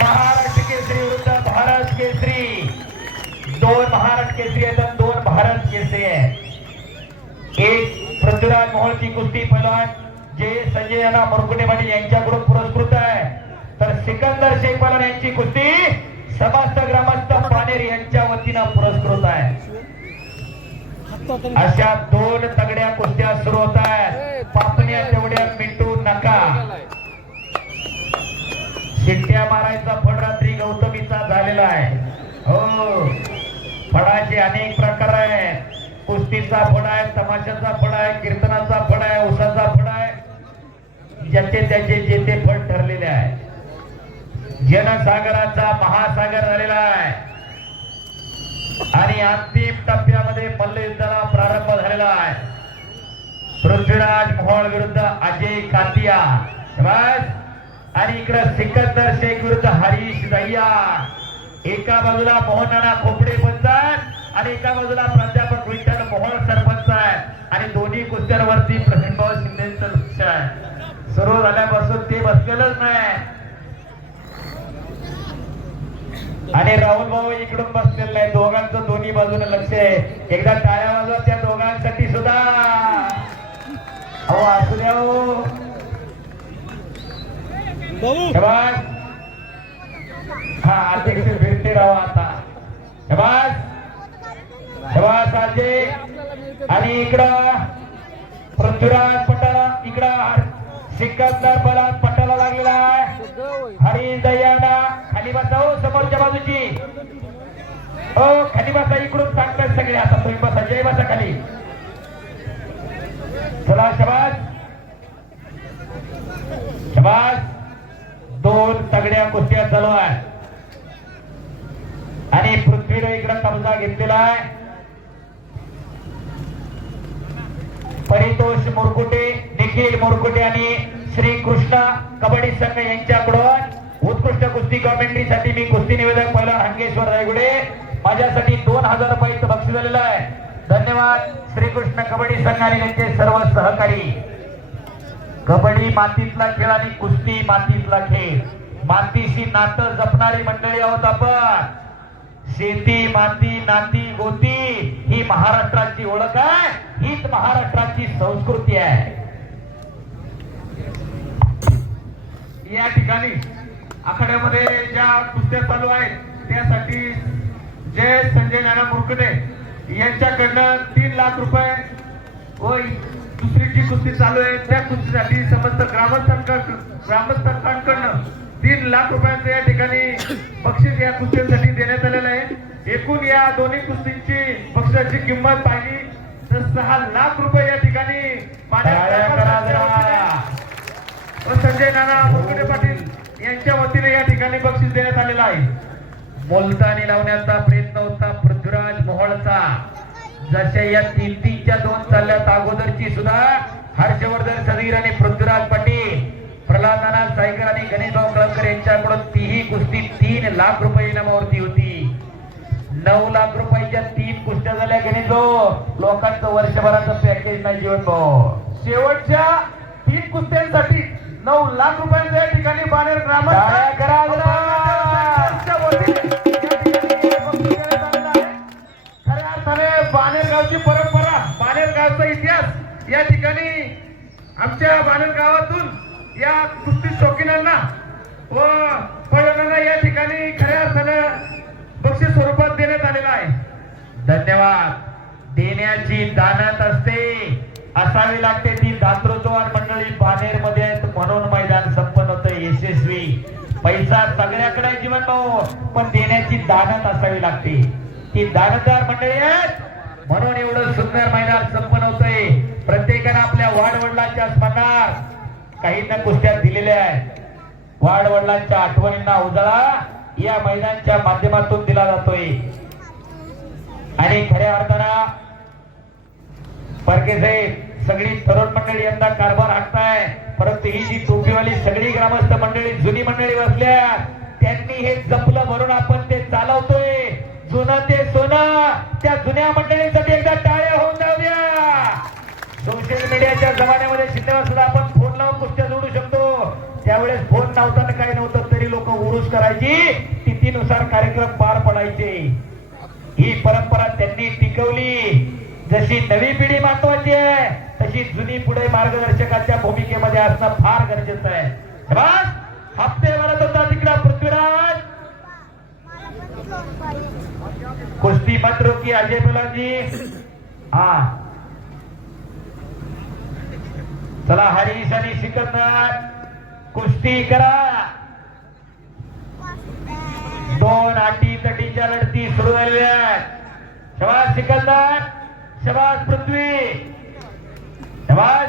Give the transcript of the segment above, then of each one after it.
महाराष्ट्र केसरी विरुद्ध भारत केसरी. 2 महाराष्ट्र केसरी आहेत, 2 भारत केसरी आहे. एक पृथ्वीराज मोहोळची कुस्ती पहिलवान जे संजय यांना मुरकुटे पाटील यांच्याकडून पुरस्कृत आहे, तर सिकंदर शेख पहलवान यांची कुस्ती समस्त ग्रामस्थ पानेर यांच्या वतीनं पुरस्कृत आहे. अशा 2 तगड्या कुस्त्या सुरू होत आहेत. पापण्या तेवढ्या मिटू नका. शिट्ट्या मारायचा फड रात्री गौतमीचा झालेला आहे. हो, फडाचे अनेक प्रकार आहेत. कुस्तीचा फड आहे, तमाशाचा फड आहे, कीर्तनाचा फड आहे, उसाचा फड आहे. ज्याचे त्याचे जे ते फड ठरलेले आहे. जनसागराचा महासागर झालेला आहे आणि अंतिम टप्प्यामध्ये मल्लयुद्धाला प्रारंभ झालेला आहे. पृथ्वीराज मोहोळ विरुद्ध अजय कातिया आणि इकडे सिकंदर शेख विरुद्ध हरीश दह्या. एका बाजूला मोहननाना खोपडे पंच आणि एका बाजूला प्राध्यापक विठ्ठल मोहोळ सरपंच आहे आणि दोन्ही कुस्त्यांवरती प्रवीणभाऊ शिंदेचं लक्ष आहे. सुरू झाल्यापासून ते बसलेलंच नाही आणि राहुल भाऊ इकडून बसलेलं नाही. दोघांचं दोन्ही बाजूने लक्ष आहे. एकदा टाळ्या वाजवा त्या दोघांसाठी सुद्धा. अहो असू द्या हो. हा अध्यक्ष फिरते राहा आता. शबास अजय आणि इकडं पृथ्वीराज पटाला, इकडं सिकंदर बलात पटाला लागलेला आहे. हरीश दयाना खाली बसा हो, समोरच्या बाजूची हो, खाली बसा. इकडून सांगतात सगळे. आता तुम्ही बसा, जय बसा खाली. चला शबास शबास. 2 तगड्या कुस्त्या चालू आहे आणि पृथ्वीनं इकडे कब्जा घेतलेला आहे. परितोष मुरकुटे, निखिल मुरकुटे आणि श्री कृष्ण कबड्डी संघ यांच्याकडून उत्कृष्ट कुस्ती कॉमेंट्रीसाठी मी कुस्ती निवेदक पहिलवान हंगेश्वर रायगुडे, माझ्यासाठी 2000 रुपयाचं बक्षीस झालेलं आहे. धन्यवाद श्रीकृष्ण कबड्डी संघ आणि त्यांचे सर्व सहकारी. कबड्डी मातीतला खेळ आणि कुस्ती मातीतला खेळ. मातीशी नातं जपणारी मंडळी आहोत आपण. शेती, माती, नाती, गोती ही महाराष्ट्राची ओळख आहे. हीच महाराष्ट्राची संस्कृती आहे. या ठिकाणी आखाड्यामध्ये ज्या कुस्त्या चालू आहेत त्यासाठी जय संजय नाना मुरकुटे यांच्याकडनं 3 लाख रुपये व दुसरी जी कुस्ती चालू आहे त्या कुस्तीसाठी समस्त ग्रामस्थांकडनं 3 लाख रुपयांचं या ठिकाणी बक्षीस या कुस्त्यांसाठी देण्यात आलेलं आहे. एकूण या दोन्ही कुस्तींची बक्षिसाची किंमत पाहिली तर 6 लाख रुपये या ठिकाणी व संजय नाना मुरकुटे पाटील यांच्या वतीने या ठिकाणी बक्षीस देण्यात आलेलं आहे. मुलतानी लावण्याचा प्रयत्न होता पृथ्वीराज मोहोळचा. जशा या 3-3च्या 2 चालल्यात, अगोदरची सुद्धा हर्षवर्धन सदीर आणि पृथ्वीराज पाटील, प्रल्हाद नाना सायकर आणि गणेशभाऊ कळमकर यांच्याकडून तीही कुस्ती 3 लाख रुपये इनामावरती होती. 9 लाख रुपयाच्या 3 कुस्त्या झाल्या. गणेशभाऊ, लोकांचं वर्षभराचं पॅकेज नाही जीवन भाऊ. शेवटच्या 3 कुस्त्यांसाठी 9 लाख रुपयांच्या या ठिकाणी बानेर खऱ्या अर्थाने बानेर गावची परंपरा, बानेर गावचा इतिहास या ठिकाणी आमच्या बानेर गावातून या कुस्ती शौकीनांना व पैलवानांना या ठिकाणी खऱ्या अर्थानं बक्षीस स्वरूपात देण्यात आलेला आहे. धन्यवाद. देण्याची दानत असते, असावी लागते ती दातृत्ववान मंडळी बानेर मध्ये आहेत म्हणून मैदान संपन्न होतं यशस्वी. पैसा सगळ्याकडे जीवन भाऊ, पण देण्याची दानत असावी लागते. ती दानदार मंडळी आहेत म्हणून एवढं सुंदर मैदान संपन्न होतंय. प्रत्येकानं आपल्या वाडवडिलांच्या स्मरणार्थ काही ना कुस्त्या दिलेल्या आहेत. वाडवडिलांच्या आठवणींना उजाळा या मैदानाच्या माध्यमातून दिला जातोय आणि खऱ्या अर्थानं परके साहेब सगळी तरुण मंडळी यंदा कारभार हाकताय. परंतु ही जी टोपीवाली सगळी ग्रामस्थ मंडळी, जुनी मंडळी बसल्या, त्यांनी हे जपलं म्हणून आपण ते चालवतोय. जुनं ते सोनं. त्या जुन्या मंडळींसाठी एकदा टाळ्या होऊन जाऊ द्या. सोशल मीडियाच्या जमान्यामध्ये शिंदेवर सुद्धा आपण फोन लावून कुस्त्या जोडू शकतो. त्यावेळी त्यावेळेस फोन नव्हता ना काही नव्हतं तरी लोक उरुस करायची, तिथीनुसार कार्यक्रम पार पडायचे. ही परंपरा त्यांनी टिकवली. जशी नवी पिढी महत्वाची आहे तशी जुनी पुढे मार्गदर्शकाच्या भूमिकेमध्ये असणं फार गरजेचं आहे. बस हप्ते भरत होता तिकडे पृथ्वीराज. कुस्ती मत रोकी अजय मुलाजी. हा चला हरीश आणि सिकंदर कुस्ती करा. दोन अटी तटीच्या लढती सुरू झालेल्या आहेत. शबास सिकंदर, शबास पृथ्वी, शबास.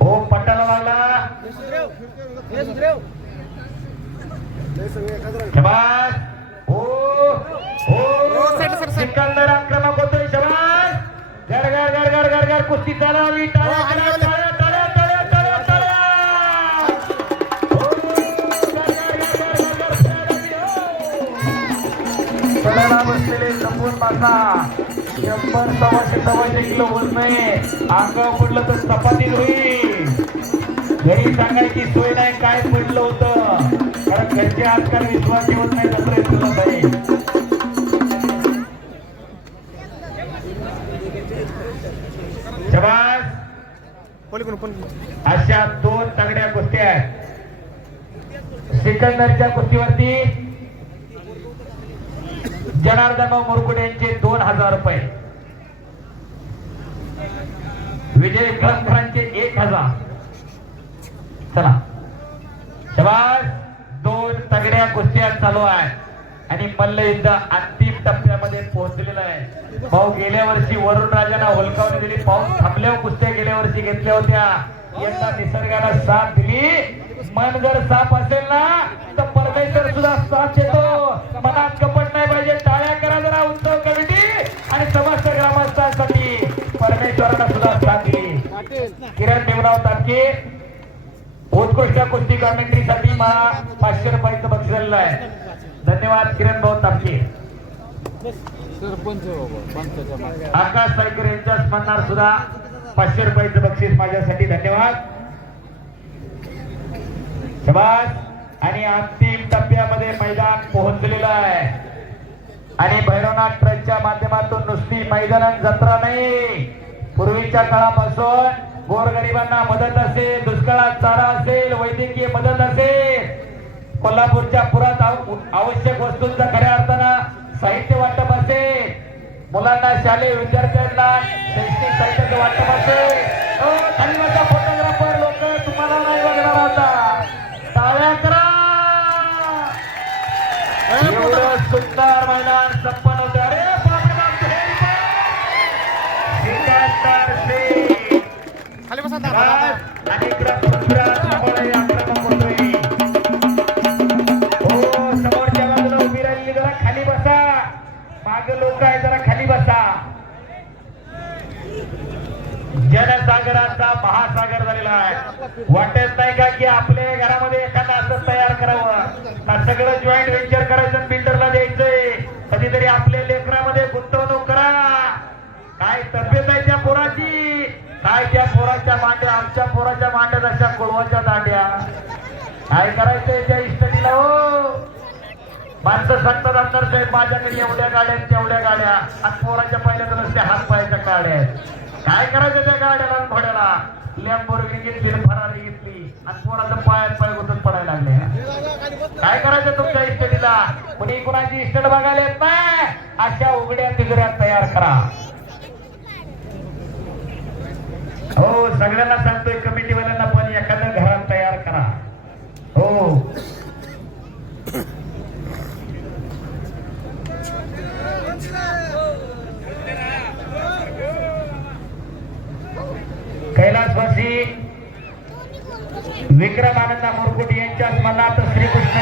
हो पट्टाला लागला. शबास. हो हो सिकंदर आक्रमक होतोय. शबास. घर घर घर घर घर घर कुस्ती चालवली. टाळ्या टाळ्या टाळ्या टाळ्या टाळ्या टाळ्या टाळ्या. चढायला बसलेले जपून बसा. 100 सव्वाशे किलो होत नाही. अंगावर पडलं तर चपाती होईल. घरी सांगायची सोय नाही काय पडलं होतं, कारण घरचे आजकाल विश्वास ठेवत नाही. नंतर तुला पाहिजे शबास. अशा दोन तगड्या कुस्त्या आहेत. सिकंदरच्या कुस्तीवरती जनार्दन मुरकुटे यांचे 2000 रुपये, विजय कळमकरांचे 1000. चला शबास. दोन तगड्या कुस्त्या चालू आहेत आणि मल्लयुद्ध अंतिम टप्प्यामध्ये पोहोचलेलं आहे. भाऊ गेल्या वर्षी वरुण राजांना हुलकावणी दिली. पाऊस थांबल्यावर कुस्त्या गेल्या वर्षी घेतल्या होत्या. यंदा निसर्गाला साथ दिली. मन जर साफ असेल ना तर परमेश्वर सुद्धा साथ देतो. मनात कपट नाही पाहिजे. टाळ्या करा जरा उत्सव कमिटी आणि समस्त ग्रामस्थांसाठी. परमेश्वराला सुद्धा साथ दिली. किरण भीमराव तापके उत्कृष्ट कुस्ती कॉमेंट्रीसाठी 500 रुपयाचं बक्षीस झालेलं आहे. धन्यवाद किरण भाऊ तापके. आकाश सायकर यांच्या स्मरणार्थ सुद्धा 500 रुपयाचं बक्षीस माझ्यासाठी. धन्यवाद. शबास. आणि अंतिम टप्प्यामध्ये मैदान पोहोचलेलं आहे आणि भैरवनाथ ट्रस्टच्या माध्यमातून नुसती मैदानात जत्रा नाही, पूर्वीच्या काळापासून गोरगरिबांना मदत असेल, दुष्काळात चारा असेल, वैद्यकीय मदत असेल, कोल्हापूरच्या पुरात आवश्यक वस्तूंचा खऱ्या अर्थानं साहित्य वाटप असेल, मुलांना शालेय विद्यार्थ्यांना शैक्षणिक साहित्याचं वाटप असेल. खाली माझा फोटोग्राफर लोक तुम्हाला नाही बघणार आता. टाळ्या करा. एवढं सुंदर मैदान संपन्न होते. अरे बापरे बाप. खाली बसा. आणि पृथ्वीराज मोहोळे आक्रमक होतोय. हो समोरच्या बाजूला उभी राहिली जरा खाली बसा. माग लोक आहे जरा खाली बसा. जनसागराचा महासागर झालेला आहे. वाटत नाही का की आपल्या घरामध्ये एखादा असं तयार करावं का सगळं जॉईंट व्हेंचर करायचं बिल्डरला द्यायचंय. कधीतरी आपल्या लेकरामध्ये गुंतवणूक करा. काय तब्येत आहे त्या पोराची, काय त्या पोराच्या मांड्या, आमच्या पोराच्या मांड्यात अशा कोळवाच्या दांड्या. काय करायचंय त्या इस्टडीला. हो माणसं सांगतात आमदार साहेब माझ्याकडे एवढ्या गाड्या तेवढ्या गाड्या आणि पोराच्या पहिल्या तर रस्त्या हात पायाच्या गाड्या आहेत. काय करायचं त्या गाड्याला घोड्याला. लॅम्बोर्गिनी घेतली, फरारी घेतली आणि पोराचं पायात पाय गुतून पडायला लागले. काय करायचं तुमच्या इस्टेटीला. कुणी कुणाची इस्टेट बघायला येत नाही. अशा उघड्या तिजऱ्या तयार करा. हो सगळ्यांना सांगतोय कमिटीवाल्यांना पण एखादं घरात तयार करा. हो कैलासवासी विक्रमानंद मुरकुटे यांच्या स्मरणार्थ श्रीकृष्ण